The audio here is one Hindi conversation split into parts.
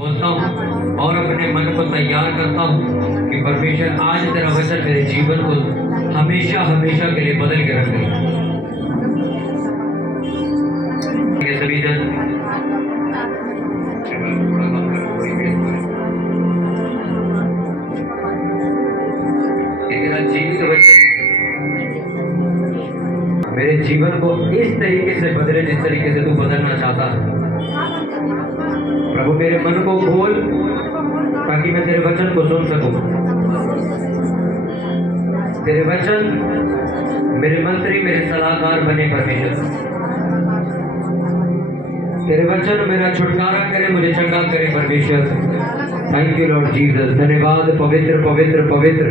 बोलता हूँ और अपने मन को तैयार करता हूँ कि परमेश्वर आज तेरा वचन मेरे जीवन को हमेशा हमेशा के लिए बदल के रख दे। ये सभी जन जीवित वचन मेरे जीवन को इस तरीके से बदले जिस तरीके से तू बदलना चाहता है। प्रभु मेरे मन को खोल ताकि मैं तेरे वचन को सुन सकूं। तेरे वचन मेरे मंत्री मेरे सलाहकार बने परमेश्वर। तेरे वचन मेरा छुटकारा करे, मुझे चंगा करे परमेश्वर। Thank you Lord Jesus. धन्यवाद पवित्र पवित्र पवित्र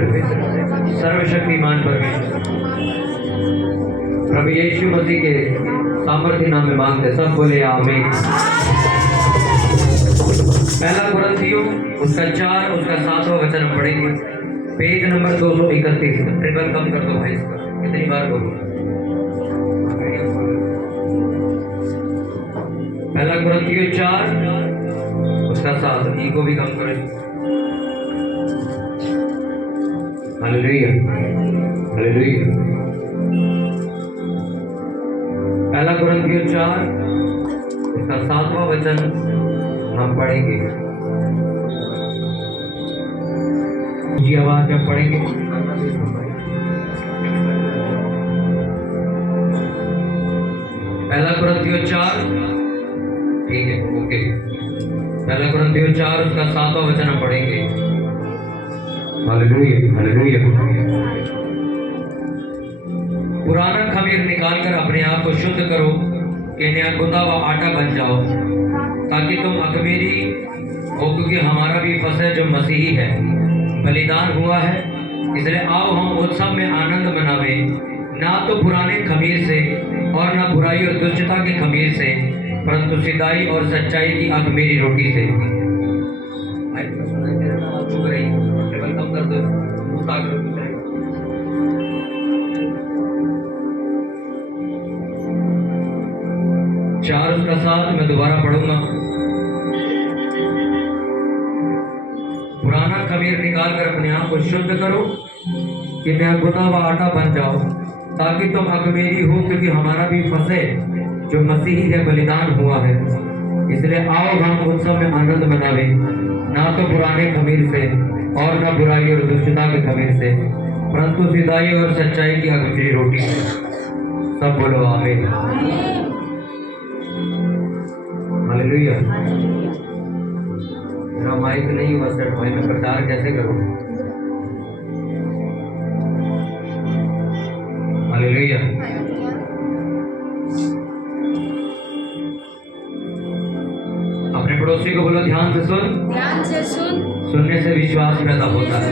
सर्वशक्तिमान परमेश्वर प्रभु यीशु मसीह के सामर्थ्य नाम में मांगते सब बोले आमीन। पहला कुरिन्थियों उसका 4 उसका 7वां वचन हम पढ़ेंगे। Page number 231। ट्रिपल कम कर दो भाई इसका, कितनी बार बोलो। पहला कुरिन्थियों 4 उसका 7। ई को भी कम करो। Hallelujah hallelujah. पहला कुरिन्थियों 4 उसका 7वां वचन हम पढ़ेंगे। ऊंची आवाज में पढ़ेंगे। पहला कुरिन्थियों 4 ठीक है ओके। पहला कुरिन्थियों 4 उसका 7वां वचन हम पढ़ेंगे। Hallelujah hallelujah. पुराना खमीर निकालकर अपने आप को शुद्ध करो कि नया गुंदा हुआ आटा बन जाओ, ताकि तुम अखमीरी हो, क्योंकि हमारा भी फसह जो मसीही है बलिदान हुआ है। इसलिए आओ हम उत्सव में आनंद मनावे, ना तो पुराने खमीर से और ना बुराई और दुष्टता के खमीर से, परंतु सिधाई और सच्चाई की अखमीरी रोटी से। कम कर दो। 4 उसका 7 मैं दोबारा पढ़ूंगा। पुराना खमीर निकाल कर अपने आप को शुद्ध करो कि नया गुना हुआ आटा बन जाओ, ताकि तुम अखमीरी हो, क्योंकि हमारा भी फसे जो मसीही है बलिदान हुआ है। इसलिए आओ हम उत्सव में आनंद मनावे, ना तो पुराने खमीर से और ना बुराई और दुष्टता के खमीर से, परंतु सिधाई और सच्चाई की अखमीरी रोटी से। सब बोलो आमीन हालेलुया। मेरा माइक नहीं हुआ सर भाई, मैं प्रचार कैसे करूं। हालेलुया। अपने पड़ोसी को बोलो ध्यान से सुन। ध्यान से सुन। सुनने से विश्वास पैदा होता है।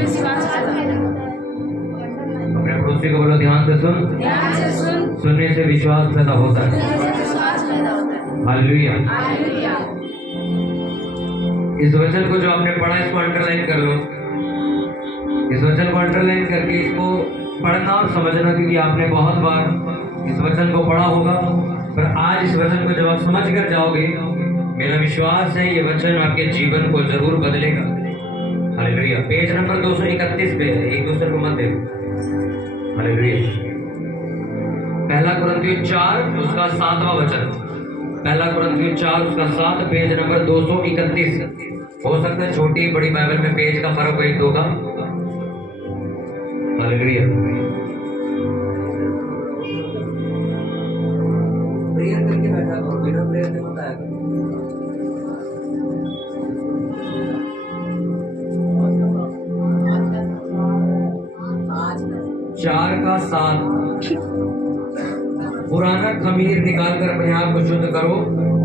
अपने पड़ोसी को बोलो ध्यान से सुन। ध्यान से सुन। सुनने से विश्वास पैदा होता है। हालेलुया। इस वचन को जो आपने पढ़ा इसको अंडरलाइन कर लो। इस वचन को अंडरलाइन करके इसको पढ़ना और समझना, क्योंकि आपने बहुत बार इस वचन को पढ़ा होगा, पर आज इस वचन को जब आप समझ कर जाओगे, मेरा विश्वास है ये वचन आपके जीवन को जरूर बदलेगा। हालेलुया। पेज नंबर 231 पे है, एक दूसरे को मत देखो। हालेलुया। पहला कुरिन्थियों 4 उसका 7वां वचन। पहला कुरिन्थियों 4 उसका 7, पेज नंबर 231। हो सकता है छोटी बड़ी बाइबल में पेज का फर्क हो 1-2 का। हालेलुया। प्रेयर करके बैठा करो, बिना प्रेयर से मत आया करो। 4 का 7। पुराना खमीर निकालकर अपने आप को शुद्ध करो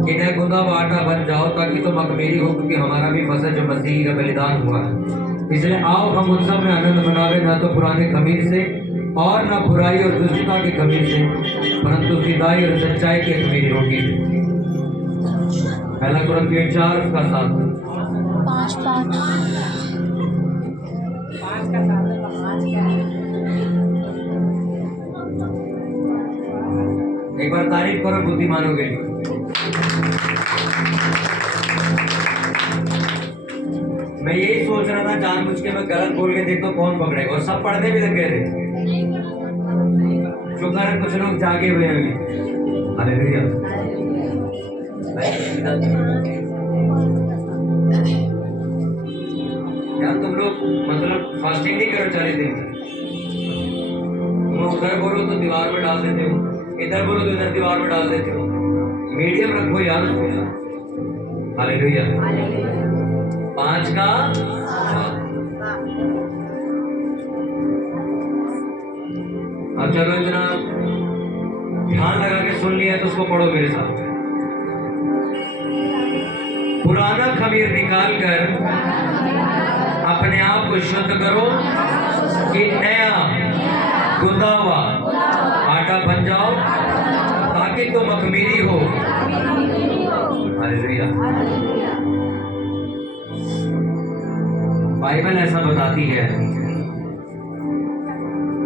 कि नया गुंदा हुआ आटा बन जाओ, ताकि तुम अखमीरी हो, क्योंकि हमारा भी फसह जो मसीह का बलिदान हुआ है। इसलिए आओ हम उत्सव में आनंद मनावे, ना तो पुराने खमीर से और ना बुराई और दुष्टता के खमीर से, परंतु सिधाई और सच्चाई की अखमीरी रोटी से। पहला कुरिन्थियों 4 उसका 7। 5 का 7। एक बार तारीफ करो बुद्धिमानों के लिए। मैं यही सोच रहा था जानबूझ के मैं गलत बोल के देखता हूँ कौन पकड़ेगा, और सब पढ़ने भी लग गए थे। शुक्र है कुछ लोग जागे हुए हैं अभी। हालेलुया। यार तुम लोग मतलब फास्टिंग नहीं करो 40 दिन की। तुम उधर बोलो तो दीवार में डाल देते हो, इधर बोलो तो इधर दीवार में डाल देते हो। मीडियम रखो यार उसको। हालेलुया। 5 का 7। अब चलो इतना ध्यान लगा के सुन लिया तो उसको पढ़ो मेरे साथ। पुराना खमीर निकाल कर अपने आप को शुद्ध करो कि नया गूंदा हुआ आटा बन जाओ, ताकि तुम अखमीरी हो। हालेलुया। बाइबल ऐसा बताती है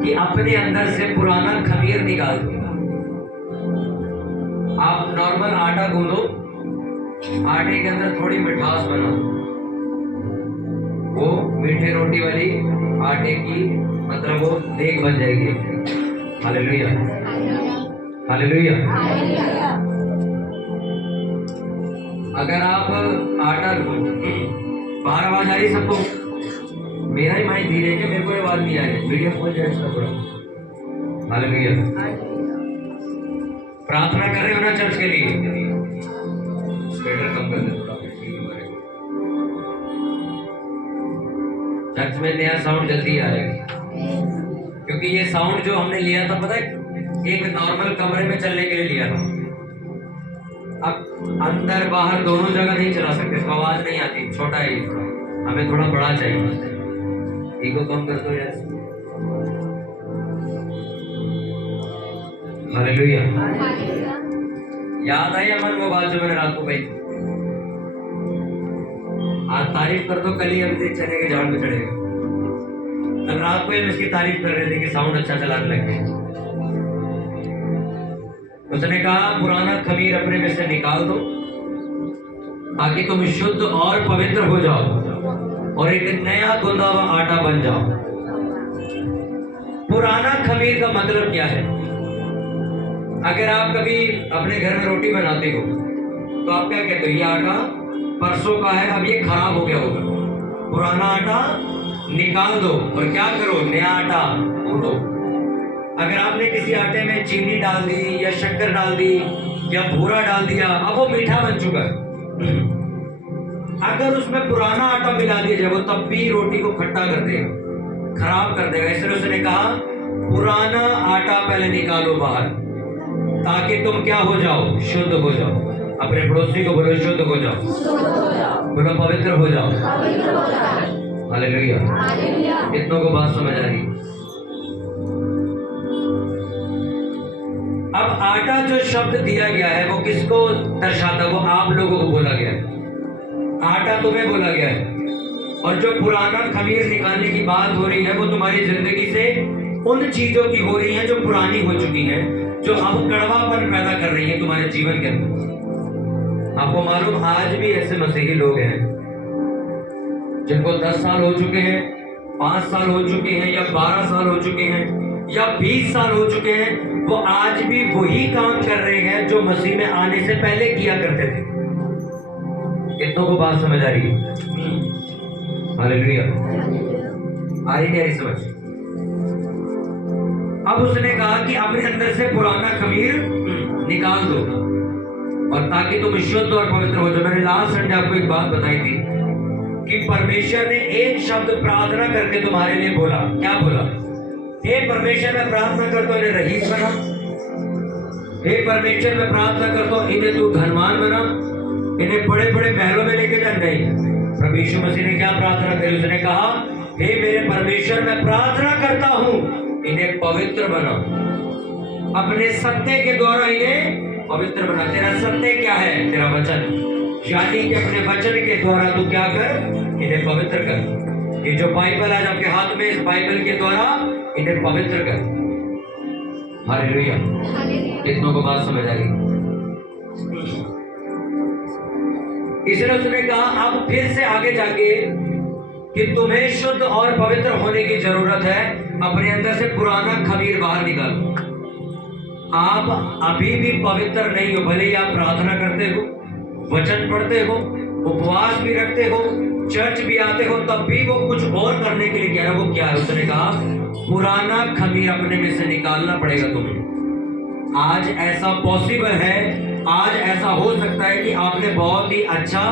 कि अपने अंदर से पुराना खमीर निकाल दो। आप नॉर्मल आटा गूंदो, आटे के अंदर थोड़ी मिठास बना दो, वो मीठे रोटी वाली आटे की मतलब वो देग बन जाएगी। हालेलुया। हालेलुया। अगर आप आटा बाहर आवाज आ रही सबको? मेरा ही माइक धीरे है, मेरे को आवाज नहीं आ रही। वीडियो खोल जाए इसका पूरा। हालेलुया। प्रार्थना कर रहे हो ना चर्च के लिए? स्वेटर कम कर दे थोड़ा। चर्च में नया साउंड जल्दी आएगा, क्योंकि ये साउंड जो हमने लिया था पता है, एक नॉर्मल कमरे में चलने के लिए लिया था। अब अंदर बाहर दोनों जगह नहीं चला सकते, इसको आवाज नहीं आती, छोटा है ये, हमें थोड़ा बड़ा चाहिए। ईगो कम कर दो यार। हालेलुया। याद आई अमन वो बात जो मैंने रात को कही? आज तारीफ कर दो, कल ही अभी तक चने के झाड़ पे चढ़ेगा। कल रात को ही हम इसकी तारीफ कर रहे थे कि साउंड अच्छा चलाने लग गए। उसने कहा पुराना खमीर अपने में से निकाल दो, ताकि तुम शुद्ध और पवित्र हो जाओ और एक नया गूंदा हुआ आटा बन जाओ। पुराना खमीर का मतलब क्या है? अगर आप कभी अपने घर में रोटी बनाते हो तो आप क्या कहते हो? ये आटा परसों का है, अब ये खराब हो गया होगा। पुराना आटा निकाल दो और क्या करो? नया आटा गूंदो। अगर आपने किसी आटे में चीनी डाल दी या शक्कर डाल दी या भूरा डाल दिया, अब वो मीठा बन चुका है। अगर उसमें पुराना आटा मिला दिया जाए, वो तब भी रोटी को खट्टा कर देगा, खराब कर देगा। इसलिए उसने कहा पुराना आटा पहले निकालो बाहर, ताकि तुम क्या हो जाओ? शुद्ध हो जाओ। अपने पड़ोसी को बोलो शुद्ध हो जाओ, बोलो पवित्र हो जाओ। हालेलुया। कितनों को बात समझ आ रही? अब आटा जो शब्द दिया गया है वो किसको दर्शाता है? वो आप लोगों को बोला गया है, आटा तुम्हें बोला गया है। और जो पुराना खमीर निकालने की बात हो रही है वो तुम्हारी जिंदगी से उन चीजों की हो रही है जो पुरानी हो चुकी हैं, जो अब कड़वापन पैदा कर रही है तुम्हारे जीवन के अंदर। आपको मालूम आज भी ऐसे मसीही लोग हैं जिनको 10 साल हो चुके हैं, 5 साल हो चुके हैं, या 12 साल हो चुके हैं, या 20 साल हो चुके हैं, वो आज भी वही काम कर रहे हैं जो मसीह में आने से पहले किया करते थे। कितनों को बात समझ आ रही है? हालेलुया। आ रही है समझ? अब उसने कहा कि अपने अंदर से पुराना खमीर निकाल दो, और ताकि तुम शुद्ध और पवित्र हो जाओ। मैंने लास्ट संडे आपको एक बात बताई थी कि परमेश्वर ने एक शब्द प्रार्थना करके तुम्हारे लिए बोला। क्या बोला? हे परमेश्वर, मैं प्रार्थना करता हूं इन्हें रईस बना। हे परमेश्वर, मैं प्रार्थना करता हूं इन्हें तू धनवान बना, इन्हें बड़े बड़े महलों में लेके जा। नहीं, प्रभु यीशु मसीह ने क्या प्रार्थना करी? उसने कहा हे मेरे परमेश्वर, मैं प्रार्थना करता हूं इन्हें पवित्र बना, अपने सत्य के द्वारा इन्हें पवित्र बना। तेरा सत्य क्या है? तेरा वचन। यानी कि अपने वचन के द्वारा तू क्या कर? इन्हें पवित्र कर। ये जो बाइबल आज आपके हाथ में, इस बाइबल के द्वारा इन्हें पवित्र कर। हालेलुया। कितनों को बात समझ आ गई? इसलिए उसने कहा अब फिर से आगे जाके कि तुम्हें शुद्ध और पवित्र होने की जरूरत है। अपने अंदर से पुराना खमीर बाहर निकालो। आप अभी भी पवित्र नहीं हो, भले ही आप प्रार्थना करते हो, वचन पढ़ते हो, उपवास भी रखते हो, चर्च भी आते हो, तब भी वो कुछ और करने के लिए कह रहा है। वो क्या है? उसने कहा पुराना खमीर अपने में से निकालना पड़ेगा तुम्हें। आज ऐसा पॉसिबल है, आज ऐसा हो सकता है कि आपने बहुत ही अच्छा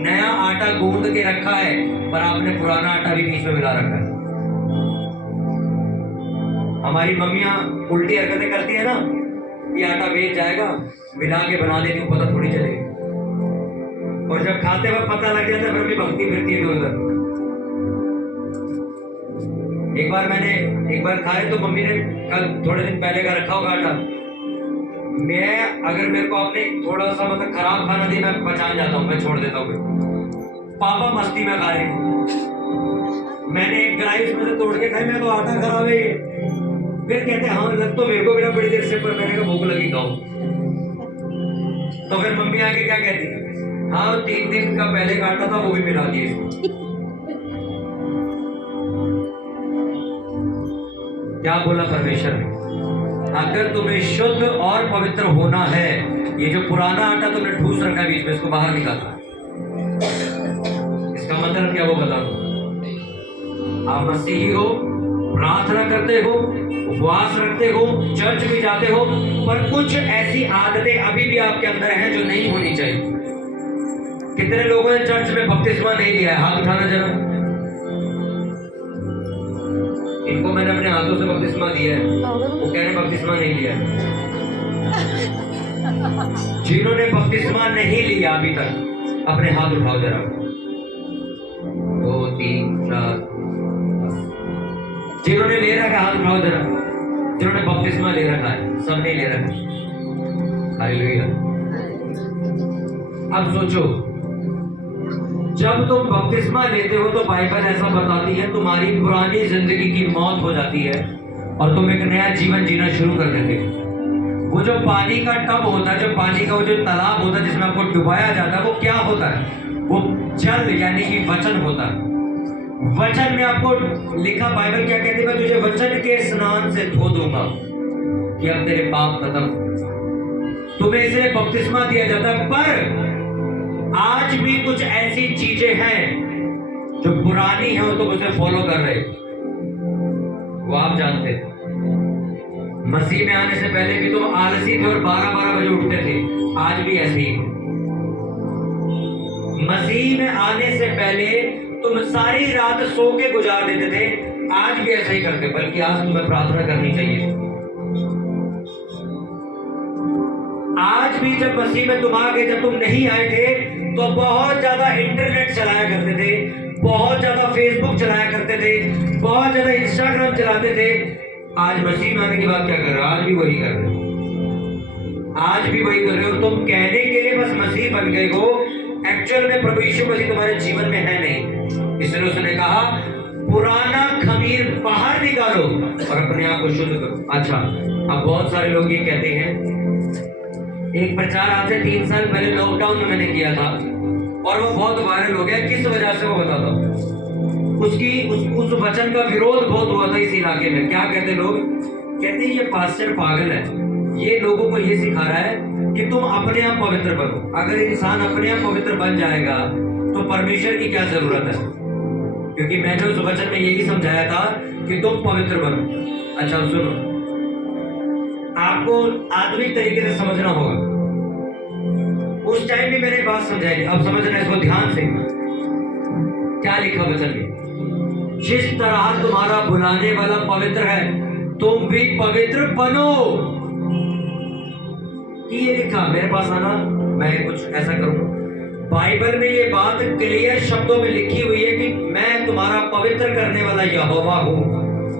नया आटा गूंद के रखा है, पर आपने पुराना आटा भी बीच में मिला रखा है। हमारी मम्मियां उल्टी हरकतें करती है ना, ये आटा बेच जाएगा, मिला के बना देती, पता थोड़ी चलेगी। और जब खाते वक्त पता लग जाता है, फिर भी भक्ति फिरती है उधर। एक बार खाए तो मम्मी ने कल थोड़े दिन पहले का रखा होगा आटा। मैं अगर मेरे को आपने थोड़ा सा मतलब खराब खाना दिया, मैं पहचान जाता हूँ, मैं छोड़ देता हूँ। पापा मस्ती में खा रहे हैं, मैंने एक कढ़ाई उसमें से तोड़ के खाई, मैं तो आटा खराब है ये। फिर कहते हैं हाँ लग तो मेरे को भी ना बड़ी देर से, पर मैंने कहा भूख लगी खाओ। तो फिर मम्मी आके क्या कहती, हाँ 3 दिन का पहले का आटा था, वो भी मिला दिए। क्या बोला परमेश्वर ने? अगर तुम्हें शुद्ध और पवित्र होना है, ये जो पुराना आटा तुमने ठूस रखा है बीच में, इसको बाहर निकालना। इसका मतलब क्या वो बता दो। आप मसीही हो, प्रार्थना करते हो, उपवास रखते हो, चर्च भी जाते हो, पर कुछ ऐसी आदतें अभी भी आपके अंदर हैं जो नहीं होनी चाहिए। कितने लोगों ने चर्च में बपतिस्मा नहीं लिया है? हाथ उठाना जरा। इनको मैंने अपने हाथों से बपतिस्मा दिया है, वो कह रहे बपतिस्मा नहीं लिया है। जिन्होंने बपतिस्मा नहीं लिया अभी तक, अपने हाथ उठाओ जरा। 2 3 4। जिन्होंने ले रखा है हाथ उठाओ जरा। जिन्होंने बपतिस्मा ले रखा है, सब नहीं ले रखा। हालेलुया। अब सोचो, जब तुम बपतिस्मा लेते हो तो बाइबल ऐसा बताती है तुम्हारी पुरानी जिंदगी की मौत हो जाती है और तुम एक नया जीवन जीना शुरू कर देते हो। वो जो पानी का टब होता है, जो पानी का वो जो तालाब होता है जिसमें आपको डुबाया जाता है, वो क्या होता है? वो जल यानी कि वचन होता है। वचन में आपको लिखा, बाइबल क्या कहती है? मैं तुझे वचन के स्नान से धो दूंगा कि अब तेरे पाप खत्म। तुम्हें इसलिए बपतिस्मा दिया जाता है, पर आज भी कुछ ऐसी चीजें हैं जो पुरानी है, तो उसे फॉलो कर रहे, वो आप जानते थे। मसीह में आने से पहले भी तुम आलसी थे और 12-12 बजे उठते थे, आज भी ऐसे ही। मसीह में आने से पहले तुम सारी रात सो के गुजार देते थे, आज भी ऐसा ही करते, बल्कि आज तुम्हें प्रार्थना करनी चाहिए। आज भी जब मसीह में तुम आ गए, जब तुम नहीं आए थे तो बहुत ज्यादा इंटरनेट चलाया करते थे, बहुत ज्यादा फेसबुक चलाया करते थे, बहुत ज्यादा इंस्टाग्राम चलाते थे। आज मसीह में आने के बाद क्या कर रहे हो? आज भी वही कर रहे हो, आज भी वही कर रहे हो। तुम कहने के लिए बस मसीह बन गए हो, एक्चुअल में प्रभु यीशु मसीह तुम्हारे जीवन में है नहीं। इसलिए उसने कहा पुराना खमीर बाहर निकालो और अपने आप को शुद्ध करो। अच्छा, अब बहुत सारे लोग ये कहते हैं, एक प्रचार आज से 3 साल पहले लॉकडाउन में मैंने किया था और वो बहुत वायरल हो गया। किस वजह से वो बताता हूँ। उस वचन का विरोध बहुत हुआ था इस इलाके में। क्या कहते लोग? कहते ये पास्टर पागल है, ये लोगों को ये सिखा रहा है कि तुम अपने आप पवित्र बनो। अगर इंसान अपने आप पवित्र बन जाएगा तो परमेश्वर की क्या जरूरत है? क्योंकि मैंने उस वचन में यही समझाया था कि तुम पवित्र बनो। अच्छा सुनो, आपको आधुनिक तरीके से समझना होगा। उस टाइम भी मैंने बात समझाई, अब समझना इसको ध्यान से। क्या लिखा वचन में? जिस तरह तुम्हारा बुलाने वाला पवित्र है, तुम भी पवित्र बनो। ये लिखा, मेरे पास आना, मैं कुछ ऐसा करूंगा। बाइबल में ये बात क्लियर शब्दों में लिखी हुई है कि मैं तुम्हारा पवित्र करने वाला यहोवा हूं।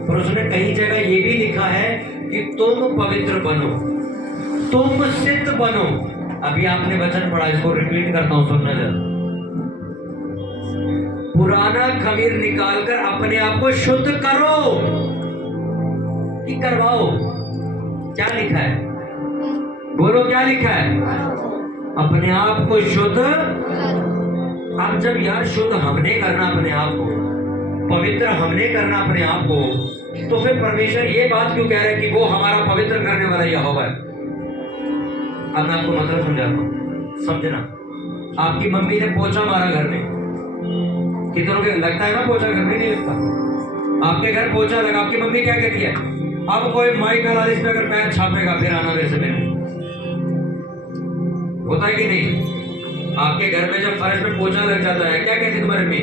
पर उसने कई जगह ये भी लिखा है कि तुम पवित्र बनो, तुम सिद्ध बनो। अभी आपने वचन पढ़ा, इसको रिपीट करता हूं, सुनना जरा। पुराना खमीर निकालकर अपने आप को शुद्ध करो कि करवाओ। क्या लिखा है? बोलो क्या लिखा है? अपने आप को शुद्ध। अब जब यार शुद्ध हमने करना अपने आप को, पवित्र हमने करना अपने आप को, तो फिर परमेश्वर ये बात क्यों कह रहे हैं कि वो हमारा पवित्र करने वाला यहोवा है? अब मैं आपको मतलब समझाता हूँ, समझना। आपकी मम्मी ने पोछा मारा घर में, कितनों के लगता है ना पोछा घर में नहीं लगता? आपके घर पोछा लगा, आपकी मम्मी क्या कहती है? अब कोई माई का लालिश में अगर पैर छापेगा फिर आना मेरे से मिलने। होता है कि नहीं? आपके घर में जब फर्श में पोछा लग जाता है, क्या कहती तुम्हारी मम्मी?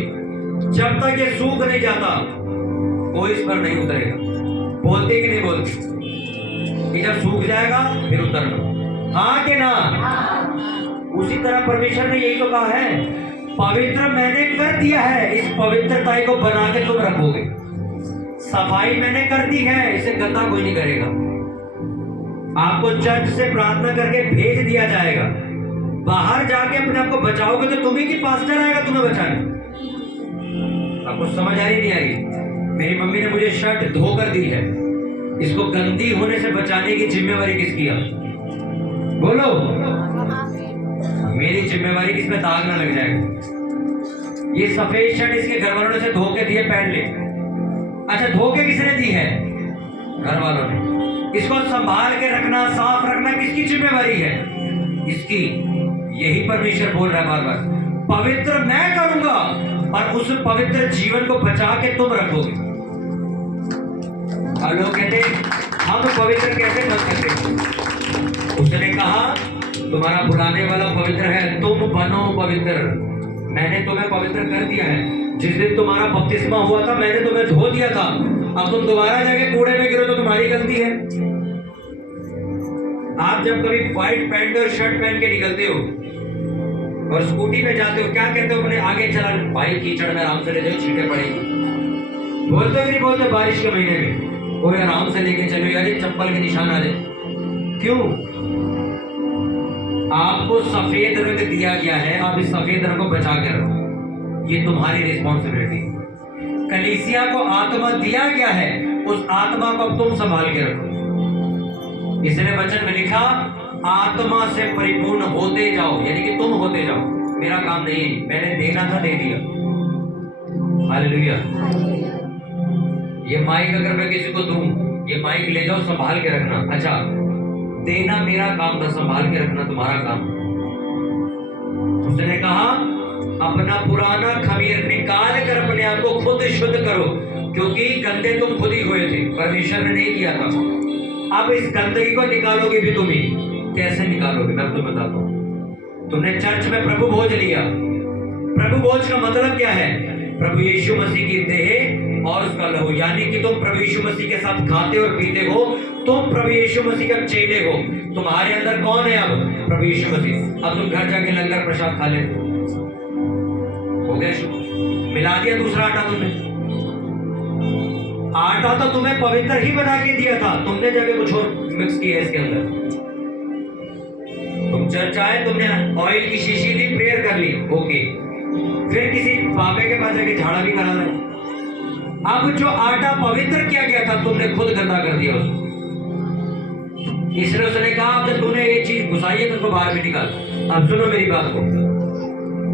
जब तक ये सूख नहीं जाता कोई इस पर नहीं उतरेगा। बोलते कि नहीं बोलते कि जब सूख जाएगा फिर उतरना? हाँ कि ना? उसी तरह परमेश्वर ने यही तो कहा है, पवित्र मैंने कर दिया है, इस पवित्रता को बना के तुम रखोगे। सफाई मैंने कर दी है, इसे गंदा कोई नहीं करेगा। आपको चर्च से प्रार्थना करके भेज दिया जाएगा, बाहर जाके अपने आप को बचाओगे तो तुम्हें की पास्टर आएगा तुम्हें बचाने। आपको समझ आ रही नहीं आ रही? मेरी मम्मी ने मुझे शर्ट धोकर दी है, इसको गंदी होने से बचाने की जिम्मेवारी किसकी है? बोलो। मेरी जिम्मेवारी कि इसमें दाग ना लग जाएगा। ये सफेद शर्ट इसके घर वालों ने से धो के दिए, पहन ले। अच्छा, धो के किसने दी है? घर वालों ने। इसको संभाल के रखना, साफ रखना किसकी जिम्मेवारी है? इसकी। यही परमेश्वर बोल रहा है बार बार, पवित्र मैं करूंगा और उस पवित्र जीवन को बचा के तुम रखोगे। और लोग कहते हम पवित्र कैसे बन सकते? उसने कहा तुम्हारा बुलाने वाला पवित्र है, तुम बनो पवित्र। मैंने तुम्हें पवित्र कर दिया है। जिस दिन तुम्हारा बपतिस्मा हुआ था मैंने तुम्हें धो दिया था। अब तुम दोबारा जाके कूड़े में गिरो तो तुम्हारी गलती है। आप जब कभी व्हाइट पैंट और शर्ट पहन के निकलते हो और स्कूटी पे जाते हो, क्या कहते हो अपने आगे चला, भाई कीचड़ में आराम से ले जाओ, छींटे पड़ेगी। बोलते कि नहीं बोलते? बारिश के महीने में कोई आराम से लेके चलो यार, ये चप्पल के निशान आ जाए। क्यों? आपको सफेद रंग दिया गया है, आप इस सफेद रंग को बचा के रखो, ये तुम्हारी रिस्पॉन्सिबिलिटी। कलीसिया को आत्मा दिया गया है, उस आत्मा को अब तुम संभाल के रखो। इसने वचन में लिखा, आत्मा से परिपूर्ण होते जाओ, यानी कि तुम होते जाओ। मेरा काम नहीं है, मैंने देना था दे दिया। हालेलुया। ये माइक अगर मैं किसी को दूं, ये माइक ले जाओ, संभाल के रखना। अच्छा, देना मेरा काम था, संभाल के रखना तुम्हारा काम। उसने कहा अपना पुराना खमीर निकाल कर अपने आप को खुद शुद्ध करो, क्योंकि गंदे तुम खुद ही हुए थे, परमेश्वर ने नहीं किया था। अब इस गंदगी को निकालोगे भी तुम ही। कैसे निकालोगे? मैं तुम्हें बताता हूँ। तुमने चर्च में प्रभु भोज लिया। प्रभु भोज का मतलब क्या है? प्रभु यीशु मसीह की देह और उसका लहू, यानी कि तुम प्रभु यीशु मसीह के साथ खाते और पीते हो, तुम प्रभु यीशु मसीह के चेले हो। तुम्हारे अंदर कौन है अब? प्रभु यीशु मसीह। अब तुम घर जाके लंगर प्रसाद खा लेते हो गया, मिला दिया दूसरा आटा तुमने। आटा तो तुम्हें पवित्र ही बना के दिया था, तुमने जाके कुछ और मिक्स किया इसके अंदर। तुम चर्च आए, तुमने ऑयल की शीशी ली, प्रेयर कर ली, ओके, फिर किसी बाबे के पास जाके झाड़ा भी करा रहे। अब जो आटा पवित्र किया गया था तुमने खुद गंदा कर दिया उसको। इसलिए उसने कहा अब जब तूने ये चीज घुसाई है तो उसको बाहर भी निकाल। अब सुनो मेरी बात को,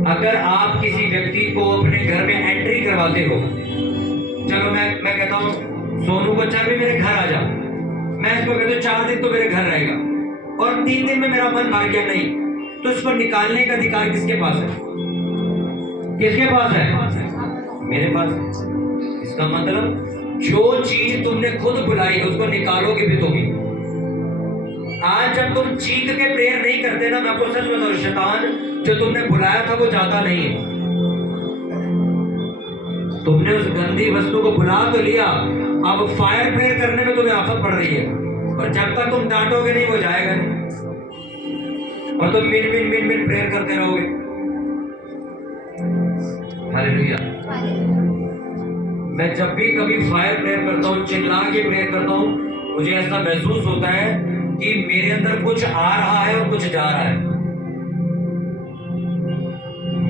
अगर आप किसी व्यक्ति को अपने घर में एंट्री करवाते हो, चलो मैं कहता हूँ सोनू को चल भी मेरे घर आ जा, मैं इसको कहता हूँ 4 दिन तो मेरे घर रहेगा और 3 दिन में मेरा मन भर गया नहीं, तो इसको निकालने का अधिकार किसके पास है? किसके पास है? मेरे पास। इसका मतलब जो चीज तुमने खुद बुलाई है उसको निकालोगे भी तुम ही। आज जब तुम चीख के प्रेयर नहीं करते ना, मैं आपको सच बताऊं, शैतान जो तुमने बुलाया था वो जाता नहीं है। तुमने उस गंदी वस्तु को बुला तो लिया, अब फायर प्रेयर करने में तुम्हें आफत पड़ रही है, और जब तक तुम डांटोगे नहीं वो जाएगा नहीं, और तुम मिन मिन मिन मिन प्रेयर करते रहोगे। हालेलुया। मैं जब भी कभी फायर प्रेयर करता हूँ, चिल्ला के प्रेयर करता हूँ, मुझे ऐसा महसूस होता है कि मेरे अंदर कुछ आ रहा है और कुछ जा रहा है।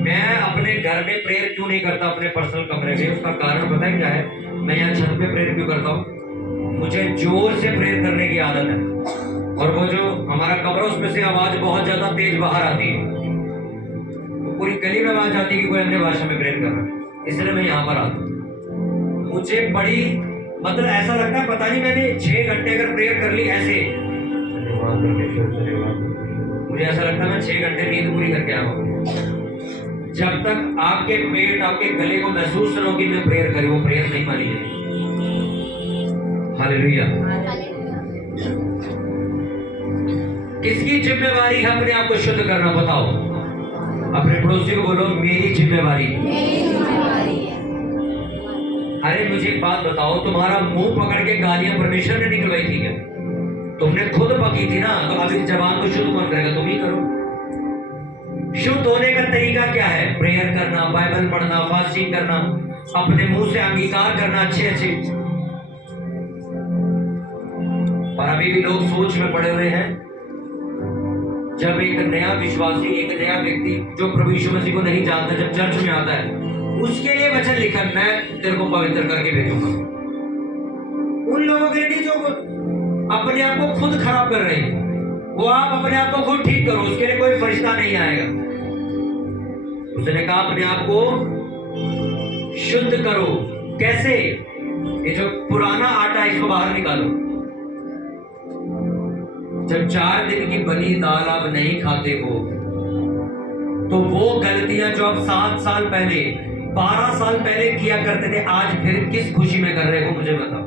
मैं अपने घर में प्रेयर क्यों नहीं करता अपने पर्सनल कमरे में? उसका कारण पता है क्या है? मैं यहाँ छत पे प्रेयर क्यों करता हूँ? मुझे जोर से प्रेयर करने की आदत है, और वो जो हमारा कमरा उसमें से आवाज बहुत ज्यादा तेज बाहर आती है, तो पूरी गली में आवाज आती है कि कोई अन्य भाषा में प्रेयर कर रहा है, इसलिए मैं यहाँ पर आता हूँ। मुझे बड़ी मतलब ऐसा लगता है पता नहीं मैंने 6 घंटे अगर प्रेयर कर ली ऐसे, धन्यवाद परमेश्वर, धन्यवाद, मुझे ऐसा लगता है मैं 6 घंटे नींद पूरी करके आया हूँ। जब तक आपके पेट आपके गले को महसूस न हो कि मैं प्रेयर करी, वो प्रेयर नहीं मानी जाएगी। हालेलुया। किसकी जिम्मेवारी है अपने आप को शुद्ध करना? बताओ। अपने पड़ोसी को बोलो मेरी जिम्मेवारी। अरे मुझे एक बात बताओ, तुम्हारा मुंह पकड़ के गालियां परमेश्वर ने निकलवाई थी क्या? तुमने खुद पकी थी ना, तो अब इस जबान को शुद्ध कौन करेगा? तुम ही करो। शुद्ध होने का तरीका क्या है? प्रेयर करना, बाइबल पढ़ना, फास्टिंग करना, अपने मुंह से अंगीकार करना अच्छे अच्छे। और अभी भी लोग सोच में पड़े हुए हैं। जब एक नया विश्वासी, एक नया व्यक्ति जो प्रभु यीशु मसीह को नहीं जानता, जब चर्च में आता है, उसके लिए वचन लिखा, मैं तेरे को पवित्र करके भेजूंगा। उन लोगों के लिए जो अपने आप को खुद खराब कर रहे हैं, वो आप अपने आप को खुद ठीक करो, उसके लिए कोई फरिश्ता नहीं आएगा। उसने कहा अपने आप को शुद्ध करो। कैसे? ये जो पुराना आटा है इसको बाहर निकालो। जब 4 दिन की बनी दाल आप नहीं खाते हो, तो वो गलतियां जो आप 7 साल पहले, 12 साल पहले किया करते थे, आज फिर किस खुशी में कर रहे हो? मुझे बताओ,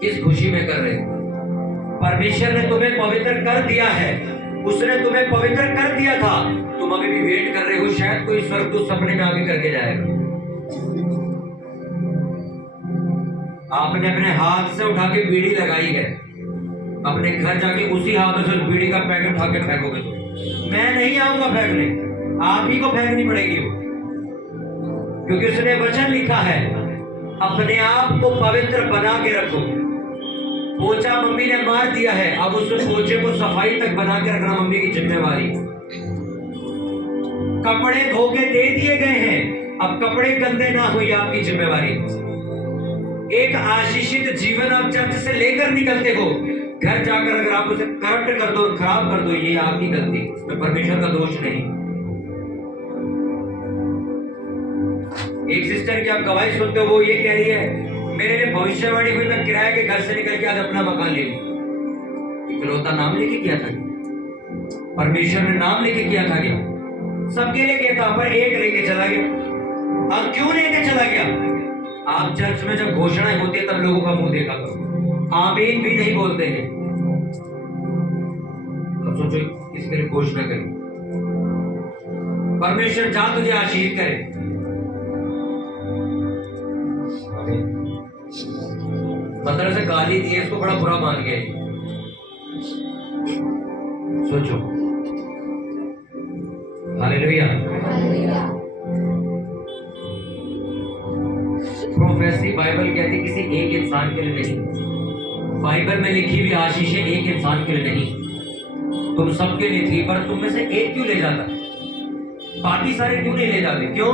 किस खुशी में कर रहे हो? परमेश्वर ने तुम्हें पवित्र कर दिया है, उसने तुम्हें पवित्र कर दिया था, तुम अभी भी वेट कर रहे हो शायद कोई स्वर्गदूत सपने में आगे करके जाएगा। आपने अपने हाथ से उठा के बीड़ी लगाई है, अपने घर जाके उसी हाथों से बीड़ी का पैकेट उठा के फेंकोगे तो मैं नहीं आऊंगा फेंकने, आप ही को फेंकनी पड़ेगी वो, क्योंकि उसने वचन लिखा है अपने आप को पवित्र बना के रखो। पोछा मम्मी ने मार दिया है, अब उस पोछे को सफाई तक बना के रखना मम्मी की जिम्मेवारी। कपड़े धो के दे दिए गए हैं, अब कपड़े गंदे ना हो, ये आपकी जिम्मेवारी। एक आशीषित जीवन आप चर्च से लेकर निकलते हो, घर जाकर अगर आप उसे करप्ट कर दो, खराब कर दो, ये आपकी गलती, इसमें परमेश्वर का दोष नहीं। एक सिस्टर की आप गवाही सुनते हो, वो ये कह रही है मेरे लिए भविष्यवाणी हुई, मैं किराए के घर से निकल के आज अपना मकान ले लूं। इकलौता नाम लेके किया था, परमेश्वर ने नाम लेके किया था क्या? सबके लिए किया था, पर एक लेके चला गया। अब क्यों लेके चला गया? आप चर्च में जब घोषणाएं होती है तब लोगों का मुंह देखा करो, आमीन भी नहीं बोलते हैं। अब सोचो किसके लिए घोषणा करें? परमेश्वर जा तुझे आशीष करे। मतलब से गाली दी है, इसको बड़ा बुरा मान गया। सोचो। हालेलुया। प्रोफेसी बाइबल कहती है किसी एक इंसान के लिए नहीं, बाइबल में लिखी हुई आशीषें एक इंसान के लिए नहीं, तुम सबके लिए थी, पर तुम में से एक क्यों ले जाता? बाकी सारे क्यों नहीं ले जाते? क्यों?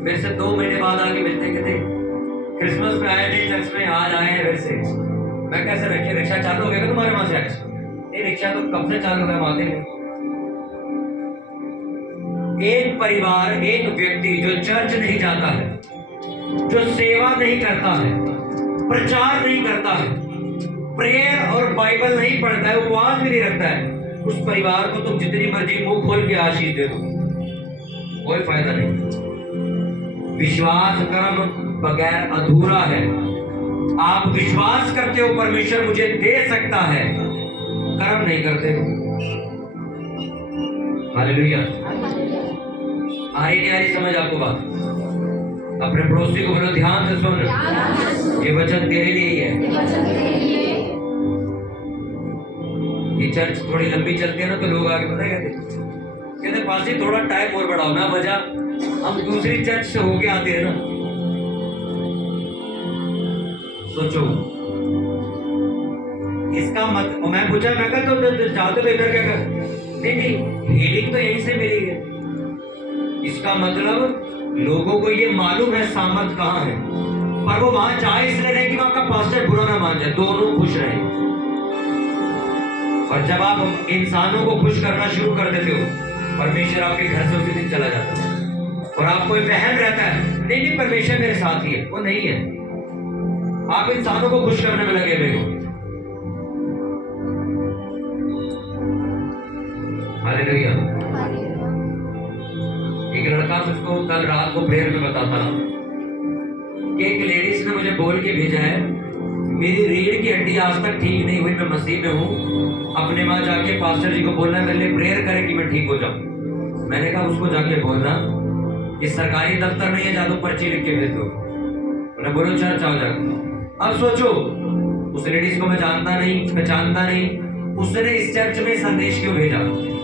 मेरे से 2 महीने बाद आके मिलते कहते क्रिसमस में आए थे चर्च में, आज आए हैं फिर से। मैं कैसे रखिए, रिक्शा चालू हो गया तुम्हारे वहां से? नहीं, रिक्शा तो कब से चालू है, माते में। एक परिवार, एक व्यक्ति जो चर्च नहीं जाता है, जो सेवा नहीं करता है, प्रचार नहीं करता है, प्रेयर और बाइबल नहीं पढ़ता है, उपवास भी नहीं रखता है, उस परिवार को तुम जितनी मर्जी मुंह खोल के आशीष दे दो, कोई फायदा नहीं। विश्वास कर्म बगैर अधूरा है। आप विश्वास करते हो परमेश्वर मुझे दे सकता है, कर्म नहीं करते हो। हालेलुया। आ रही नहीं आ रही समझ आपको बात? अपने पड़ोसी को बोलो ध्यान से सुन, ये वचन तेरे लिए ही है। ये चर्च थोड़ी लंबी चलती है ना, तो लोग आगे पता कहते पासी थोड़ा टाइम और बढ़ाओ ना, वजह हम दूसरी चर्च से होके आते हैं ना। सोचो इसका मत, मैं पूछा मैं कहा तो जाते तो इधर क्या कर? नहीं, हीलिंग तो यहीं से मिली है। इसका मतलब लोगों को ये मालूम है सामर्थ कहाँ है, पर वो वहां चाहे इसलिए नहीं कि वहां का पास्टर बुरा ना मान जाए, दोनों खुश रहे। और जब आप इंसानों को खुश करना शुरू कर देते हो, परमेश्वर आपके घर से उसी दिन चला जाता है। और आपको वहम रहता है नहीं नहीं परमेश्वर मेरे साथ ही है, वो नहीं है। आप इंसानों को खुश करने में लगे हुए हो। हालेलुया। एक लड़का मुझको कल रात को प्रेयर में बताता कि एक लेडीज ने मुझे बोल के भेजा है, मेरी रीढ़ की हड्डी आज तक ठीक नहीं हुई, मैं मसीह में हूँ, अपने वहां जाके पास्टर जी को बोलना है मेरे लिए प्रेयर करे कि मैं ठीक हो जाऊं। मैंने कहा उसको जाके बोलना कि सरकारी दफ्तर नहीं है, जादू पर्ची लिख के भेज दो। उन्हें बोलो चर्च आओ जाके। अब सोचो उस लेडीज को मैं जानता नहीं, पहचानता नहीं, उसने इस चर्च में संदेश क्यों भेजा?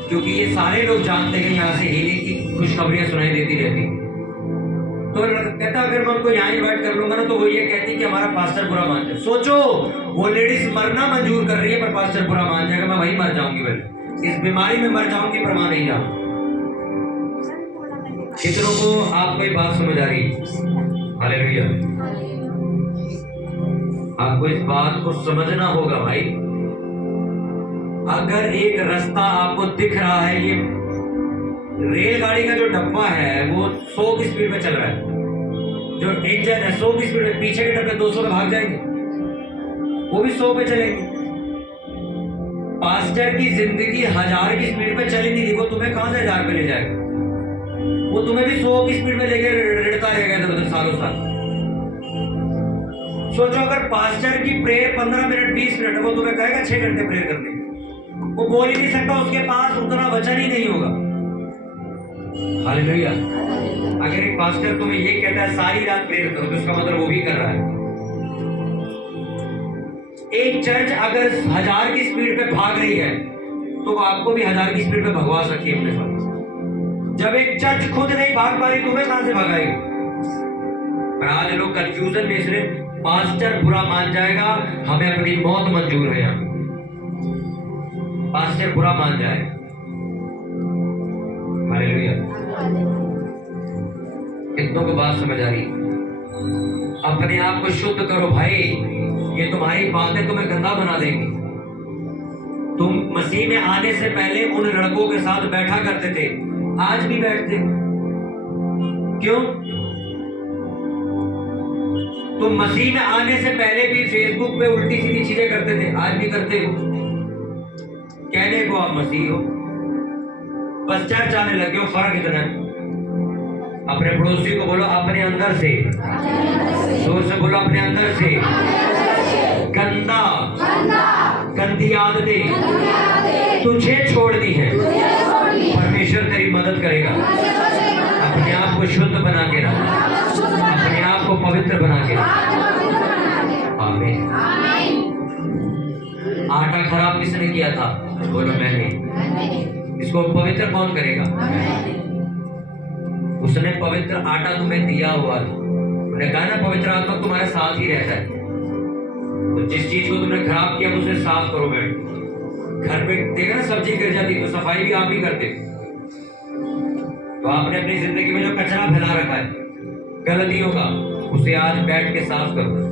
क्योंकि ये सारे लोग जानते हैं यहाँ से हीलिंग की खुशखबरियां सुनाई देती रहती। तो कहता अगर मैं उनको यहाँ इन्वाइट कर लूंगा ना तो वो ये कहती कि हमारा पास्टर बुरा मान जाए। सोचो वो लेडीज मरना मंजूर कर रही है पर पास्टर बुरा मान जाएगा, मैं वही मर जाऊंगी, भाई इस बीमारी में मर जाऊंगी पर वहां नहीं जाऊंगी। कितनों को आपको ये बात समझ आ रही है? हालेलुया। आपको इस बात को समझना होगा भाई। अगर एक रास्ता आपको दिख रहा है, ये रेलगाड़ी का जो डब्बा है वो 100 की स्पीड में चल रहा है, जो इंजन है 100 की स्पीड में, पीछे के डब्बे 200 पे भाग जाएंगे, वो भी 100 पे चलेंगे। पास्टर की जिंदगी 1000 की स्पीड पे चली नहीं रही, वो तुम्हें कहां से 1000 पे ले जाएगा? वो तुम्हें भी 100 की स्पीड में लेकर रिड़ता रहेगा इधर सालों साल। सोचो अगर पास्टर की प्रेयर 15 मिनट 20 मिनट, वो तुम्हें कहेगा 6 घंटे प्रेयर करने, वो बोल ही नहीं सकता, उसके पास उतना वचन ही नहीं होगा। हालेलुया। अगर एक पास्टर तुम्हें ये कहता है सारी रात प्रेयर करो, तो इसका मतलब वो भी कर रहा है। एक चर्च अगर 1000 की स्पीड पे भाग रही है तो वो आपको भी 1000 की स्पीड पे भगवा सकती है अपने साथ। जब एक चर्च खुद नहीं भाग पा रही, तुम्हें कहां से भगाएगी? पर आज लोग कंफ्यूजन में इसलिए पास्टर बुरा मान जाएगा, हमें अपनी मौत मंजूर है। यहाँ पास्टर बुरा मान जाए। हालेलुया। कितनों को बात समझ आ रही? अपने आप को शुद्ध करो भाई, ये तुम्हारी बातें तुम्हें गंदा बना देंगी। तुम मसीह में आने से पहले उन लड़कों के साथ बैठा करते थे, आज भी बैठते हो। क्यों? तुम मसीह में आने से पहले भी फेसबुक पे उल्टी सीधी चीजें करते थे, आज भी करते हो। कहने को आप मसीह हो, बस चर्च आने लगे हो, फर्क इतना है। अपने पड़ोसी को बोलो अपने अंदर से, जोर से बोलो अपने अंदर से गंदा गंदी आदतें तुझे छोड़नी है, परमेश्वर तेरी मदद करेगा। अपने आप को शुद्ध बना के रख, अपने आप को पवित्र बना के रख। आमीन। आटा खराब किसने किया था? बोलो मैंने। इसको पवित्र कौन करेगा? उसने पवित्र आटा तुम्हें दिया हुआ। उन्होंने कहा ना पवित्र आत्मा तुम्हारे साथ ही रहता है। तो जिस चीज को तुमने खराब किया उसे साफ करो। बैठ घर में देखा ना सब्जी गिर जाती तो सफाई भी आप ही करते। तो आपने अपनी जिंदगी में जो कचरा फैला रखा है गलतियों का, उसे आज बैठ के साफ करो।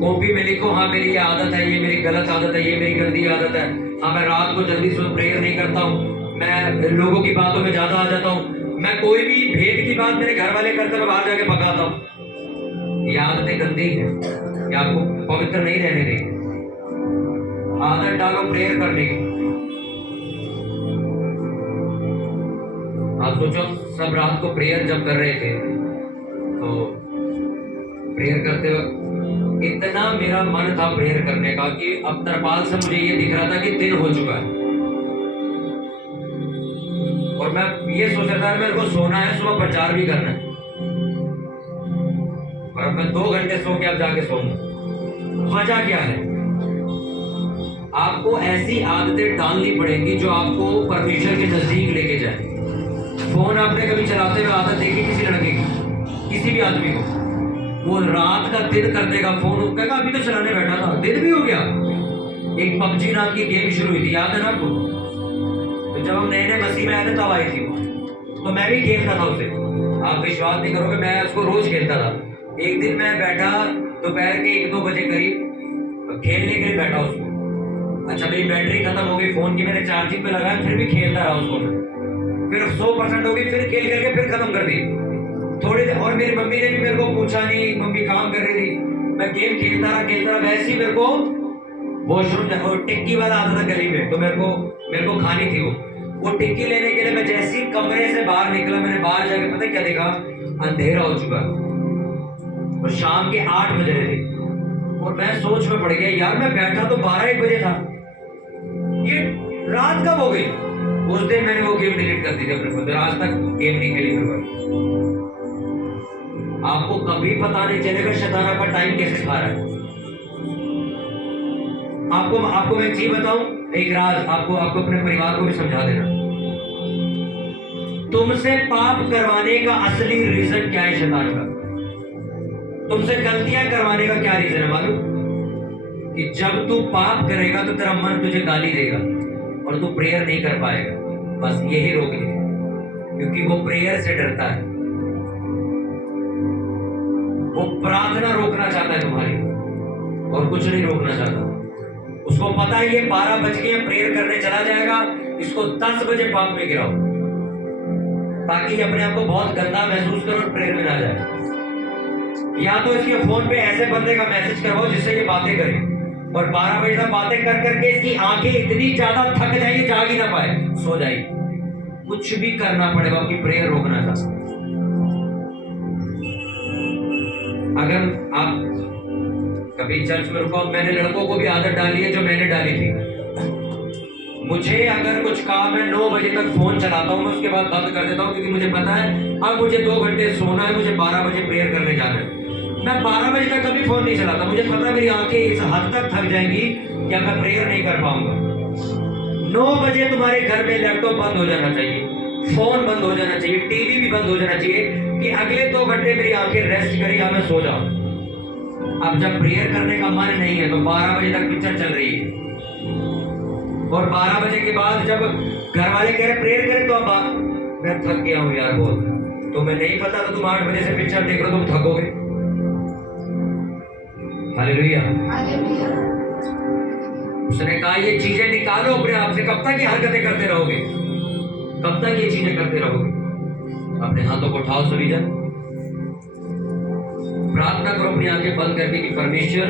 कॉपी में लिखो, हाँ मेरी ये आदत है, ये मेरी गलत आदत है, ये मेरी गंदी आदत है। हाँ मैं रात को जल्दी से प्रेयर नहीं करता हूँ, मैं लोगों की बातों में ज्यादा आ जाता हूँ, मैं कोई भी भेद की बात मेरे घर वाले करते मैं बाहर जाके पकाता हूँ। ये आदतें गंदी है, ये आपको पवित्र नहीं रहने देंगे। आदत डालो प्रेयर करने की। आप सोचो सब रात को प्रेयर जब कर रहे थे तो प्रेयर करते वक्त इतना मेरा मन था प्रेयर करने का कि अब तरपाल से मुझे ये दिख रहा था कि दिन हो चुका है और मैं ये सोच रहा था मेरे को सोना है, सुबह प्रचार भी करना है और अब मैं 2 घंटे सो के अब जाके सोऊंगा। वजह क्या है? आपको ऐसी आदतें डालनी पड़ेंगी जो आपको परमेश्वर के नजदीक लेके जाए। फोन आपने कभी चलाते हुए आदत देखी किसी लड़के की, किसी भी आदमी को? वो रात का दिन कर देगा फोन, कहेगा अभी तो चलाने बैठा था, दिन भी हो गया। एक पबजी नाम की गेम शुरू हुई थी, याद है ना आपको? तो जब हम नए नए मसीह में आए थे तब आई थी वो, तो मैं भी खेलता था उसे। आप विश्वास नहीं करोगे, मैं उसको रोज खेलता था। एक दिन मैं बैठा दोपहर के 1-2 बजे करीब खेलने के लिए बैठा उसको। अच्छा मेरी बैटरी खत्म हो गई फोन की, मैंने चार्जिंग पे लगाया, फिर भी खेलता रहा उसको। फिर 100% हो गई, फिर खेल करके फिर खत्म बंद कर दी थोड़ी देर। और मेरी मम्मी ने भी मेरे को पूछा नहीं, मम्मी काम कर रही थी, मैं गेम खेलता रहा। वैसे ही मेरे को वॉशरूम और टिक्की वाला आता था गली में, तो मेरे को खानी थी वो टिक्की लेने के लिए मैं जैसे ही कमरे से बाहर निकला, मैंने बाहर जाके पता क्या देखा, अंधेरा हो चुका और शाम के 8 बज रहे थे। और मैं सोच में पड़ गया, यार मैं बैठा तो 12-1 बजे था, ये रात कब हो गई। उस दिन मैंने वो गेम डिलीट कर दी थी अपने फोन से, आज तक गेम नहीं खेली मेरे को। आपको कभी पता नहीं चलेगा शैतान आपका टाइम कैसे खा रहा है। आपको मैं एक चीज बताऊं, एक राज आपको अपने परिवार को भी समझा देना। तुमसे पाप करवाने का असली रीजन क्या है शैतान का? तुमसे गलतियां करवाने का क्या रीजन है मालूम? कि जब तू पाप करेगा तो तेरा मन तुझे गाली देगा और तू प्रेयर नहीं कर पाएगा। बस यही रोक ली, क्योंकि वो प्रेयर से डरता है, वो प्रार्थना रोकना चाहता है तुम्हारी और कुछ नहीं रोकना चाहता। उसको पता है ये 12 बज गए, प्रेयर करने चला जाएगा, इसको 10 बजे पाप में गिराओ ताकि अपने आप को बहुत गंदा महसूस करो और प्रेयर में ना जाए। या तो इसके फोन पे ऐसे बंदे का मैसेज करवाओ जिससे ये बातें करे, और 12 बजे तक बातें कर करके इसकी आंखें इतनी ज्यादा थक जाएगी, जाग ही ना पाए, सो जाएगी। कुछ भी करना पड़ेगा आपकी प्रेयर रोकना था। अगर आप कभी चर्च में रुको, मैंने लड़कों को भी आदत डाली है जो मैंने डाली थी। मुझे अगर कुछ काम है 9 बजे तक फोन चलाता हूँ मैं, उसके बाद बंद कर देता हूँ, क्योंकि मुझे पता है अब मुझे 2 घंटे सोना है, मुझे 12 बजे प्रेयर करने जाना है। मैं 12 बजे तक कभी फोन नहीं चलाता, मुझे पता है मेरी आंखें इस हद तक थक जाएंगी कि मैं प्रेयर नहीं कर पाऊंगा। 9 बजे तुम्हारे घर में लैपटॉप बंद हो जाना चाहिए, फोन बंद हो जाना चाहिए, टीवी भी बंद हो जाना चाहिए, कि अगले 2 घंटे मेरी आंखें रेस्ट करें या मैं सो जाऊं। अब जब प्रेयर करने का मन नहीं है तो 12 बजे तक पिक्चर चल रही है, और 12 बजे के बाद जब घर वाले कह रहे प्रेयर करें तो अब मैं थक गया हूं यार बहुत, तो मैं नहीं पता तो तुम 8 बजे से पिक्चर देख रहे हो, तुम थकोगे। हालेलुया। उसने कहा ये चीजें निकालो अपने आप से। कब तक ये हरकतें करते रहोगे? कब तक ये चीजें करते रहोगे? अपने हाथों को उठाओ सभी जन, प्रार्थना करो अपनी आंखें बंद करके कि परमेश्वर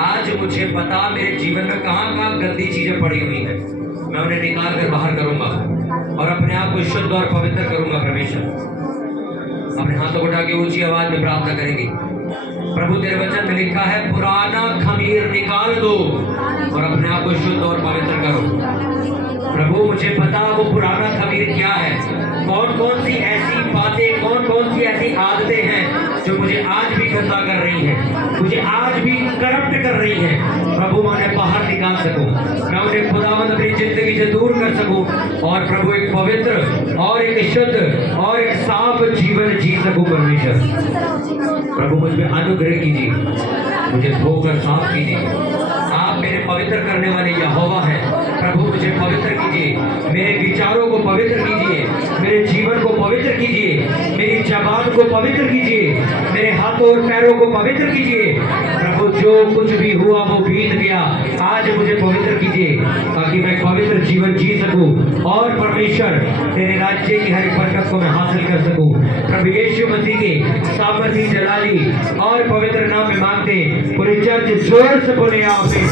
आज मुझे पता मेरे जीवन में कहां गंदी चीजें पड़ी हुई हैं, मैं उन्हें निकाल कर बाहर करूंगा और अपने आप को शुद्ध और पवित्र करूंगा। परमेश्वर अपने हाथों को उठा के ऊंची आवाज में प्रार्थना करेंगे। प्रभु तेरे वचन में लिखा है पुराना खमीर निकाल दो और अपने आप को शुद्ध और पवित्र करो। प्रभु मुझे पता वो पुराना खमीर क्या है, कौन कौन सी ऐसी बातें, कौन कौन सी ऐसी आदतें हैं जो मुझे आज भी गंदा कर रही हैं, मुझे आज भी करप्ट कर रही हैं। प्रभु मैं उन्हें बाहर निकाल सकूं, मैं उन्हें खुदावंद अपनी जिंदगी से दूर कर सकूं और प्रभु एक पवित्र और एक शुद्ध और एक साफ जीवन जी सकूं। परमेश्वर प्रभु मुझ में अनुग्रह कीजिए, मुझे धोकर साफ कीजिए। आप मेरे पवित्र करने वाले यहोवा हैं। प्रभु मुझे पवित्र कीजिए, मेरे विचारों को पवित्र कीजिए, मेरे जीवन को पवित्र कीजिए, मेरी जबान को पवित्र कीजिए, मेरे हाथों और पैरों को पवित्र कीजिए। प्रभु जो कुछ भी हुआ वो बीत गया, आज मुझे पवित्र कीजिए ताकि मैं पवित्र जीवन जी सकूं और परमेश्वर तेरे राज्य की हर बरकत को मैं हासिल कर सकूं। प्रभु यीशु मसीह के सामर्थी जलाली और पवित्र नाम में मांगते पूरी चर्च जोर से बोले आमीन।